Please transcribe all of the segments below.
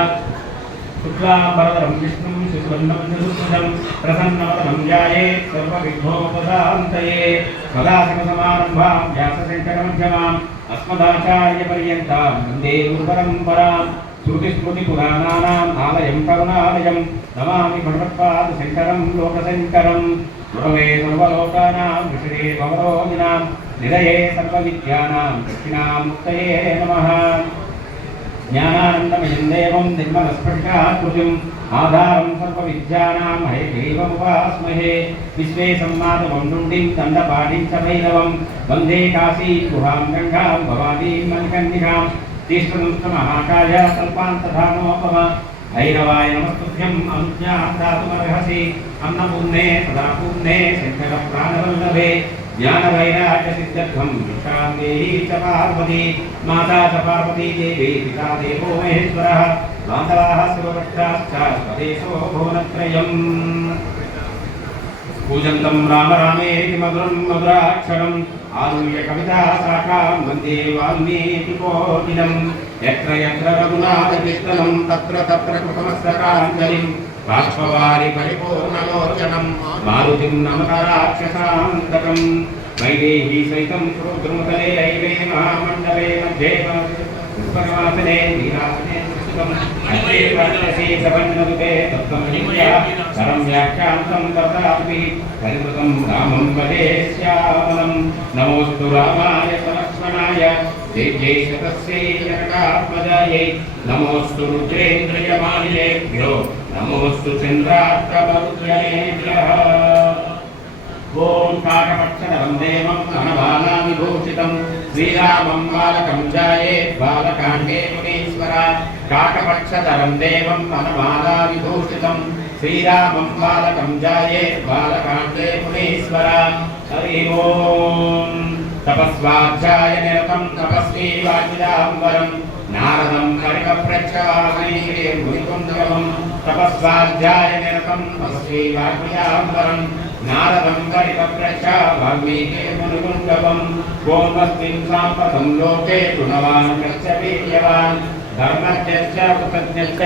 शुक्लांबरधरं विष्णुं शशिवर्णं चतुर्भुजं प्रसन्नवदनं ध्यायेत् सर्वविघ्नोपशान्तये सदाशिवसमारम्भां व्यासशङ्करमध्यमाम् अस्मदाचार्यपर्यन्तां वन्दे गुरुपरम्परां श्रुतिस्मृतिपुराणानाम् आलयं करुणालयं नमामि भगवत्पादशङ्करं लोकशङ्करं गुरवे सर्वलोकानां विषये भवरोगिणां निधये सर्वविद्यानां दक्षिणामूर्तये नमः। ज्ञानानन्दमयं देवं निर्मलस्फटिकाकृतिम् आधारं सर्वविद्यानां हयग्रीवमुपास्महे विश्वेशं नृण्डिं दण्डपाणिं च भैरवं वन्दे काशीगुहां गङ्गां भवानीं मणिकर्णिकां तीष्णनुष्ठमहाकाय कल्पान्तधानोपम भैरवाय नमस्तुभ्यम् अनुज्ञां दातुमर्हसि अन्नपूर्णे सदा पूर्णे शङ्करप्राणवल्लभे ज्ञानवैराग्यसिद्ध्यर्थं भिक्षां देहि च पार्वती माता च पार्वती देवी पिता देवो महेश्वरः बान्धवाः सर्वभक्ताश्च स्वदेशो भुवनत्रयम् पूजन्तं राम रामेति मधुरं मधुराक्षरम् आरुह्य कविता शाखां वन्दे वाल्मीकिकोकिलं यत्र यत्र रघुनाथकीर्तनं तत्र तत्र कृतमस्तकाञ्जलिं बाष्पवारि परिपूर्णलोचनं मारुतिं नमत राक्षसान्तकं वैदेही सहितं सुरद्रुमतले ऐवे महामण्डले मध्ये पुष्पनिवासने वीरासने ीसवन्नदुते तत्त्वमहिम्या सरं व्याख्यान्तं तथापि परिवृतं रामं वदे श्यामलं नमोऽस्तु रामाय लक्ष्मणाय देव्यै शतस्यै जनकात्मजायै नमोऽस्तु रुद्रेन्द्रियमालिनेभ्यो नमोऽस्तु चन्द्रार्कमरुद्गणेभ्यः। ॐ काकपक्षधरं देवं वनमालाविभूषितं श्रीरामं बालकं जायेत् बालकाण्डे मुनीश्वर काकपक्षधरं देवं वनमालाविभूषितं श्रीरामं बालकं जायेत् बालकाण्डे मुनीश्वर। हरि ओं तपस्वाध्याय निरतं तपस्वी वाचिदाम्बरं नारदं परिपप्रच्छामि मुनिकुञ्जवं तपस्वाध्याय निरतं तपस्वी वाचिदाम्बरं नारदं परिपप्रच्छ वाल्मीकि मुनिकुञ्जवं कोमस्मिन् साम्प्रतं लोके गुणवान् कश्च वीर्यवान् धर्मज्ञश्च कृतज्ञश्च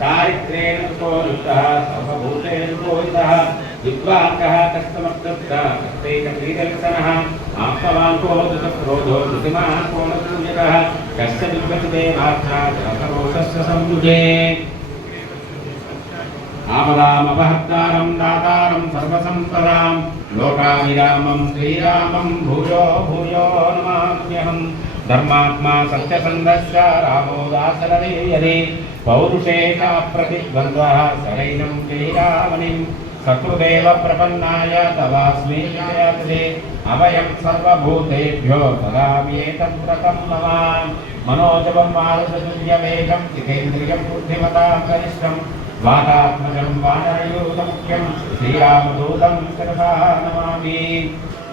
चारित्रेण सुतोरुतः सर्वभूतेन सुतोहितः विद्वांसः कष्टमस्तः कष्टैकप्रीतिलक्षणः आप्तवान् को धृतक्रोधो धृतिमान् को न पूजकः कश्च दुर्गतिदेवात्रा जलसरोषस्य संयुजे आपदामपहर्तारं दातारं सर्वसम्पदां लोकाभिरामं श्रीरामं भूयो भूयो नमाम्यहम् धर्मात्मा सत्यसन्धश्च रामो दाशरथी पौरुषे च प्रतिद्वन्द्वः शरैनं श्रीरामनिं सकृदेव प्रपन्नाय तवास्मि जयते अभयं सर्वभूतेभ्यो ददाम्येतद्व्रतं नमां मनोजवं मारुततुल्यवेगं जितेन्द्रियं बुद्धिमतां गरिष्ठं वातात्मजं वानरयूतमुख्यं श्रीरामदूतं शिरसा नमामि।